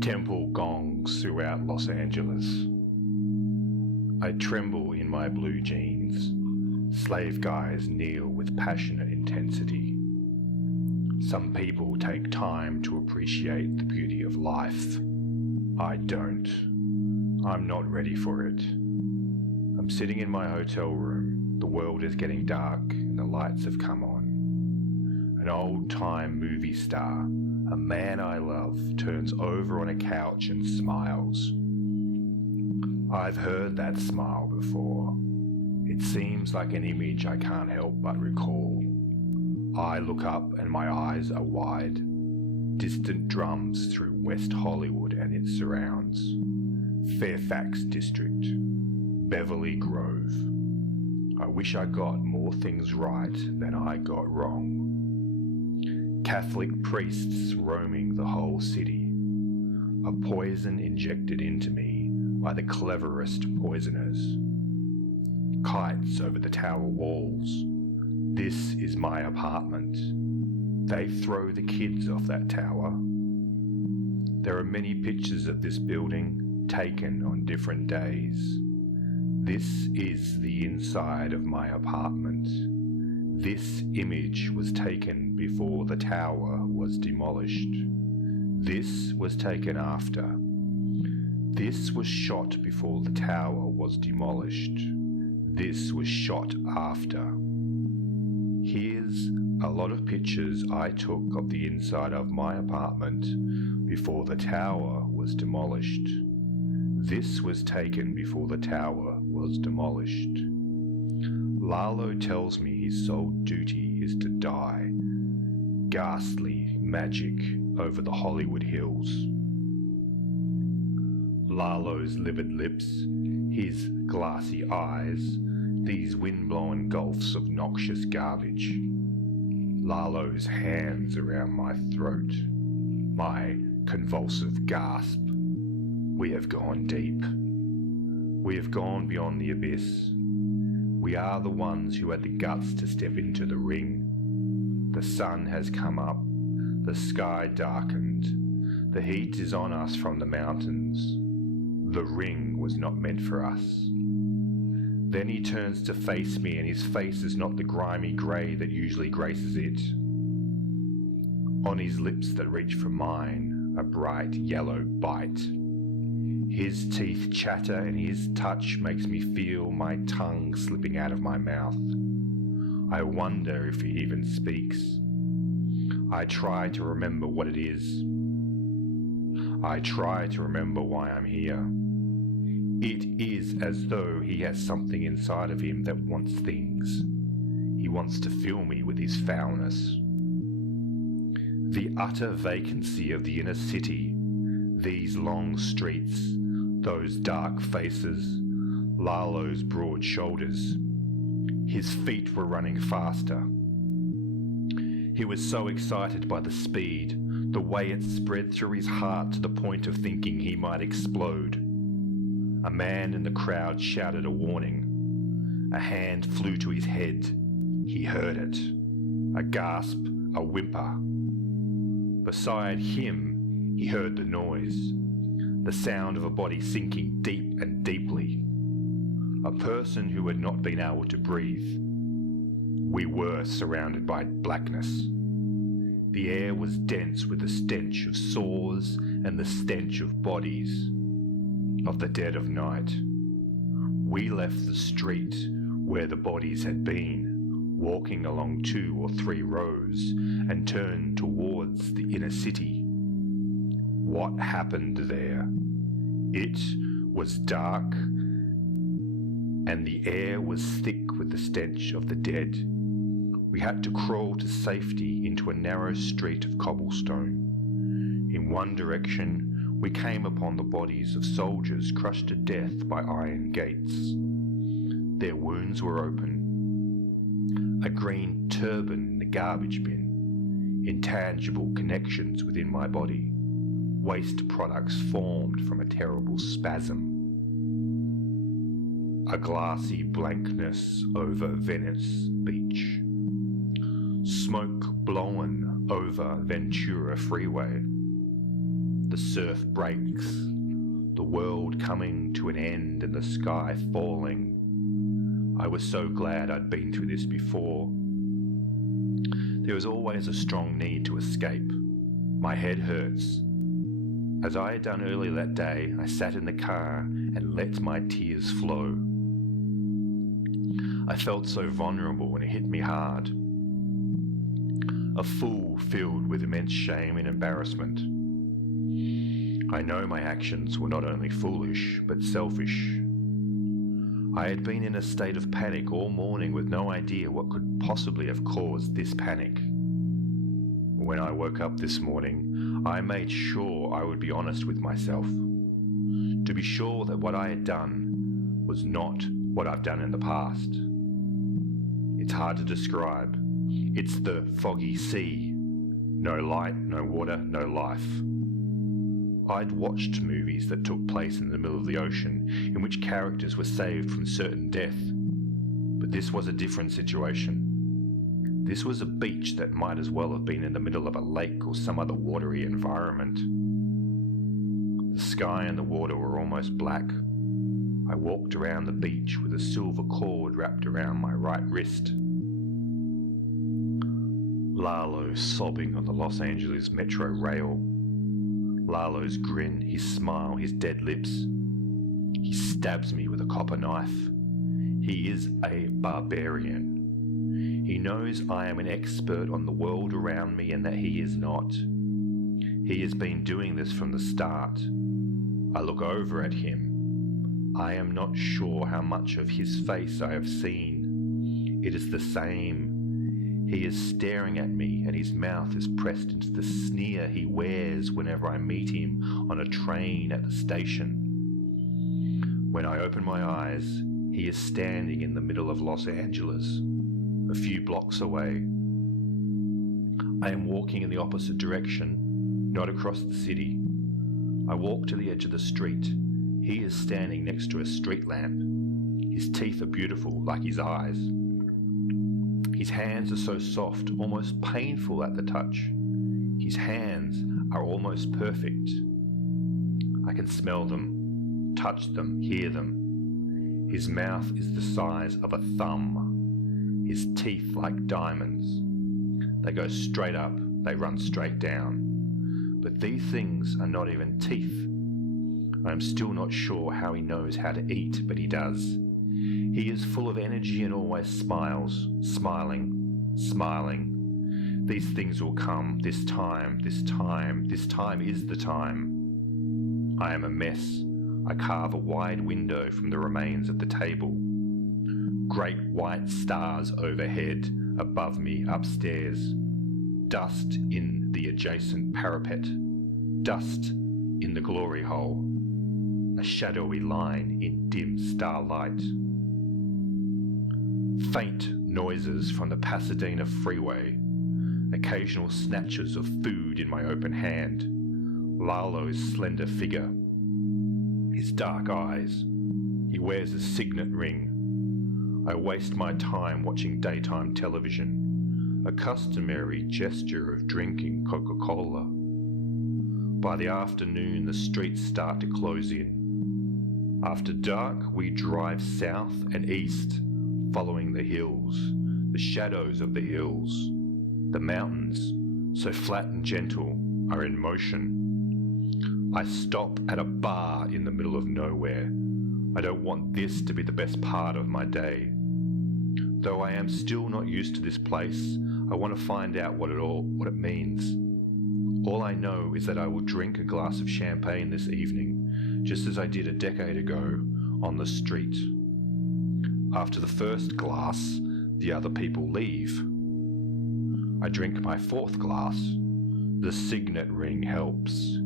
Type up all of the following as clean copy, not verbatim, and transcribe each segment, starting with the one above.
Temple gongs throughout Los Angeles. I tremble in my blue jeans. Slave guys kneel with passionate intensity. Some people take time to appreciate the beauty of life. I don't. I'm not ready for it. I'm sitting in my hotel room. The world is getting dark and the lights have come on. An old-time movie star, a man I love, turns over on a couch and smiles. I've heard that smile before. It seems like an image I can't help but recall. I look up and my eyes are wide. Distant drums through West Hollywood and its surrounds. Fairfax District. Beverly Grove. I wish I got more things right than I got wrong. Catholic priests roaming the whole city. A poison injected into me by the cleverest poisoners. Kites over the tower walls. This is my apartment. They throw the kids off that tower. There are many pictures of this building taken on different days. This is the inside of my apartment. This image was taken before the tower was demolished. This was taken after. This was shot before the tower was demolished. This was shot after. Here's a lot of pictures I took of the inside of my apartment before the tower was demolished. This was taken before the tower was demolished. Lalo tells me his sole duty is to die. Ghastly magic over the Hollywood hills. Lalo's livid lips, his glassy eyes, these wind-blown gulfs of noxious garbage. Lalo's hands around my throat, my convulsive gasp. We have gone deep. We have gone beyond the abyss. We are the ones who had the guts to step into the ring. The sun has come up, the sky darkened, the heat is on us from the mountains. The ring was not meant for us. Then he turns to face me, and his face is not the grimy grey that usually graces it. On his lips that reach for mine, a bright yellow bite. His teeth chatter and his touch makes me feel my tongue slipping out of my mouth. I wonder if he even speaks. I try to remember what it is. I try to remember why I'm here. It is as though he has something inside of him that wants things. He wants to fill me with his foulness. The utter vacancy of the inner city, these long streets, those dark faces, Lalo's broad shoulders. His feet were running faster. He was so excited by the speed, the way it spread through his heart to the point of thinking he might explode. A man in the crowd shouted a warning. A hand flew to his head. He heard it. A gasp, a whimper. Beside him, he heard the noise. The sound of a body sinking deep and deeply. A person who had not been able to breathe. We were surrounded by blackness. The air was dense with the stench of sores and the stench of bodies, of the dead of night. We left the street where the bodies had been, walking along 2 or 3 rows, and turned towards the inner city. What happened there? It was dark, and the air was thick with the stench of the dead. We had to crawl to safety into a narrow street of cobblestone. In one direction, we came upon the bodies of soldiers crushed to death by iron gates. Their wounds were open. A green turban in the garbage bin. Intangible connections within my body. Waste products formed from a terrible spasm. A glassy blankness over Venice Beach. Smoke blown over Ventura Freeway. The surf breaks, the world coming to an end and the sky falling. I was so glad I'd been through this before. There was always a strong need to escape. My head hurts. As I had done earlier that day, I sat in the car and let my tears flow. I felt so vulnerable when it hit me hard. A fool filled with immense shame and embarrassment. I know my actions were not only foolish, but selfish. I had been in a state of panic all morning with no idea what could possibly have caused this panic. When I woke up this morning, I made sure I would be honest with myself, to be sure that what I had done was not what I've done in the past. It's hard to describe. It's the foggy sea. No light, no water, no life. I'd watched movies that took place in the middle of the ocean, in which characters were saved from certain death. But this was a different situation. This was a beach that might as well have been in the middle of a lake or some other watery environment. The sky and the water were almost black. I walked around the beach with a silver cord wrapped around my right wrist. Lalo sobbing on the Los Angeles Metro rail. Lalo's grin, his smile, his dead lips. He stabs me with a copper knife. He is a barbarian. He knows I am an expert on the world around me and that he is not. He has been doing this from the start. I look over at him. I am not sure how much of his face I have seen. It is the same. He is staring at me and his mouth is pressed into the sneer he wears whenever I meet him on a train at the station. When I open my eyes, he is standing in the middle of Los Angeles, a few blocks away. I am walking in the opposite direction, not across the city. I walk to the edge of the street. He is standing next to a street lamp. His teeth are beautiful, like his eyes. His hands are so soft, almost painful at the touch. His hands are almost perfect. I can smell them, touch them, hear them. His mouth is the size of a thumb. His teeth like diamonds. They go straight up, they run straight down. But these things are not even teeth. I am still not sure how he knows how to eat, but he does. He is full of energy and always smiles, smiling, smiling. These things will come, this time is the time. I am a mess. I carve a wide window from the remains of the table. Great white stars overhead, above me, upstairs. Dust in the adjacent parapet. Dust in the glory hole. A shadowy line in dim starlight. Faint noises from the Pasadena freeway. Occasional snatches of food in my open hand. Lalo's slender figure. His dark eyes. He wears a signet ring. I waste my time watching daytime television, a customary gesture of drinking Coca-Cola. By the afternoon, the streets start to close in. After dark, we drive south and east, following the hills, the shadows of the hills. The mountains, so flat and gentle, are in motion. I stop at a bar in the middle of nowhere. I don't want this to be the best part of my day. Though I am still not used to this place, I want to find out what it means. All I know is that I will drink a glass of champagne this evening, just as I did a decade ago on the street. After the first glass, the other people leave. I drink my fourth glass. The signet ring helps.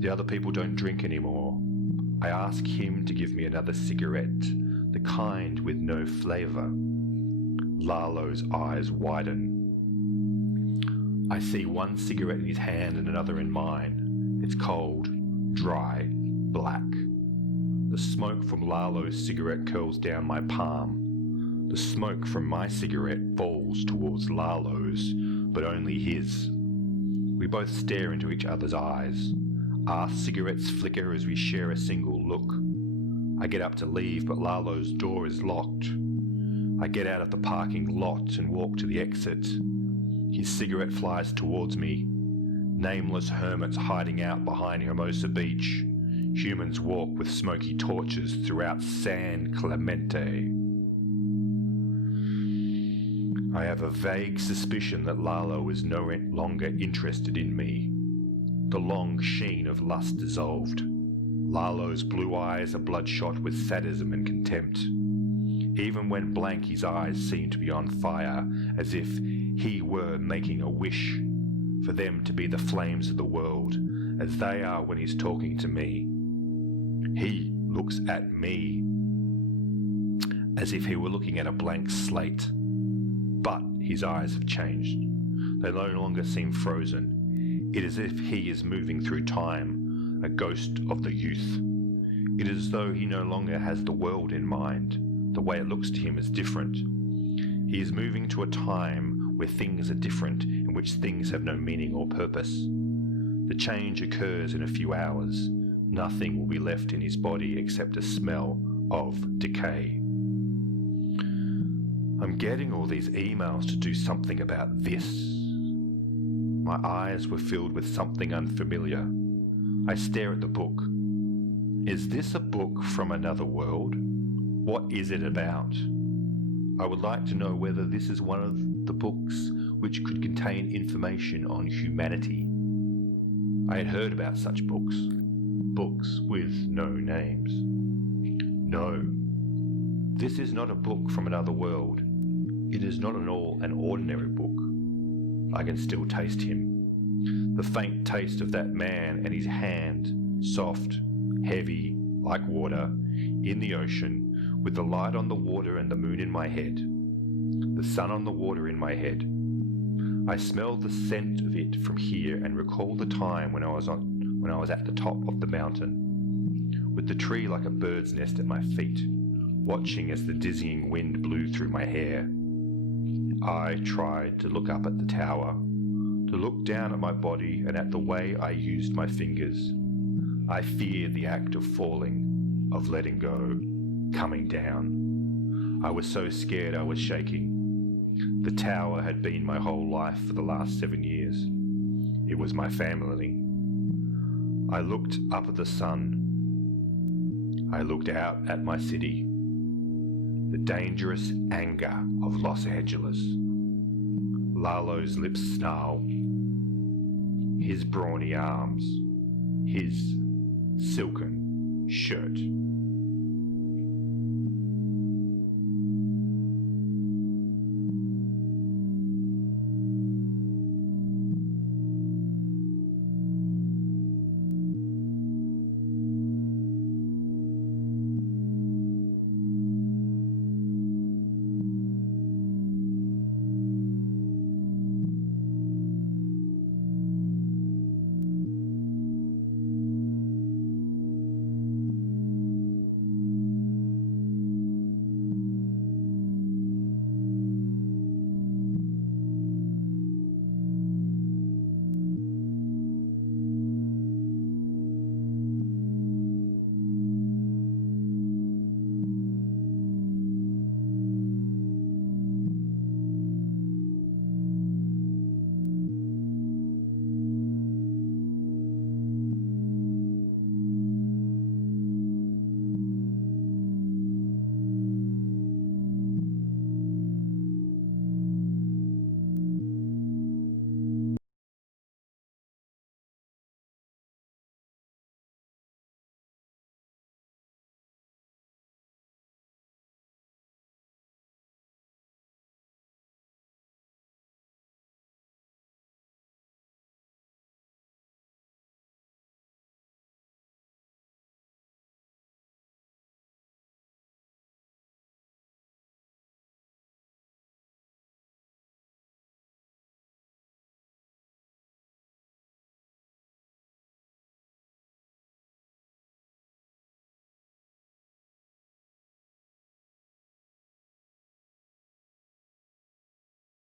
The other people don't drink anymore. I ask him to give me another cigarette, the kind with no flavour. Lalo's eyes widen. I see one cigarette in his hand and another in mine. It's cold, dry, black. The smoke from Lalo's cigarette curls down my palm. The smoke from my cigarette falls towards Lalo's, but only his. We both stare into each other's eyes. Our cigarettes flicker as we share a single look. I get up to leave, but Lalo's door is locked. I get out of the parking lot and walk to the exit. His cigarette flies towards me. Nameless hermits hiding out behind Hermosa Beach. Humans walk with smoky torches throughout San Clemente. I have a vague suspicion that Lalo is no longer interested in me. The long sheen of lust dissolved. Lalo's blue eyes are bloodshot with sadism and contempt. Even when blank, his eyes seem to be on fire, as if he were making a wish for them to be the flames of the world, as they are when he's talking to me. He looks at me as if he were looking at a blank slate. But his eyes have changed. They no longer seem frozen. It is as if he is moving through time, a ghost of the youth. It is as though he no longer has the world in mind. The way it looks to him is different. He is moving to a time where things are different, in which things have no meaning or purpose. The change occurs in a few hours. Nothing will be left in his body except a smell of decay. I'm getting all these emails to do something about this. My eyes were filled with something unfamiliar. I stare at the book. Is this a book from another world? What is it about? I would like to know whether this is one of the books which could contain information on humanity. I had heard about such books. Books with no names. No. This is not a book from another world. It is not at all an ordinary book. I can still taste him. The faint taste of that man and his hand, soft, heavy, like water, in the ocean, with the light on the water and the moon in my head. The sun on the water in my head. I smell the scent of it from here and recall the time when I was at the top of the mountain, with the tree like a bird's nest at my feet, watching as the dizzying wind blew through my hair. I tried to look up at the tower, to look down at my body and at the way I used my fingers. I feared the act of falling, of letting go, coming down. I was so scared I was shaking. The tower had been my whole life for the last 7 years. It was my family. I looked up at the sun. I looked out at my city. The dangerous anger of Los Angeles. Lalo's lips snarl. His brawny arms. His silken shirt.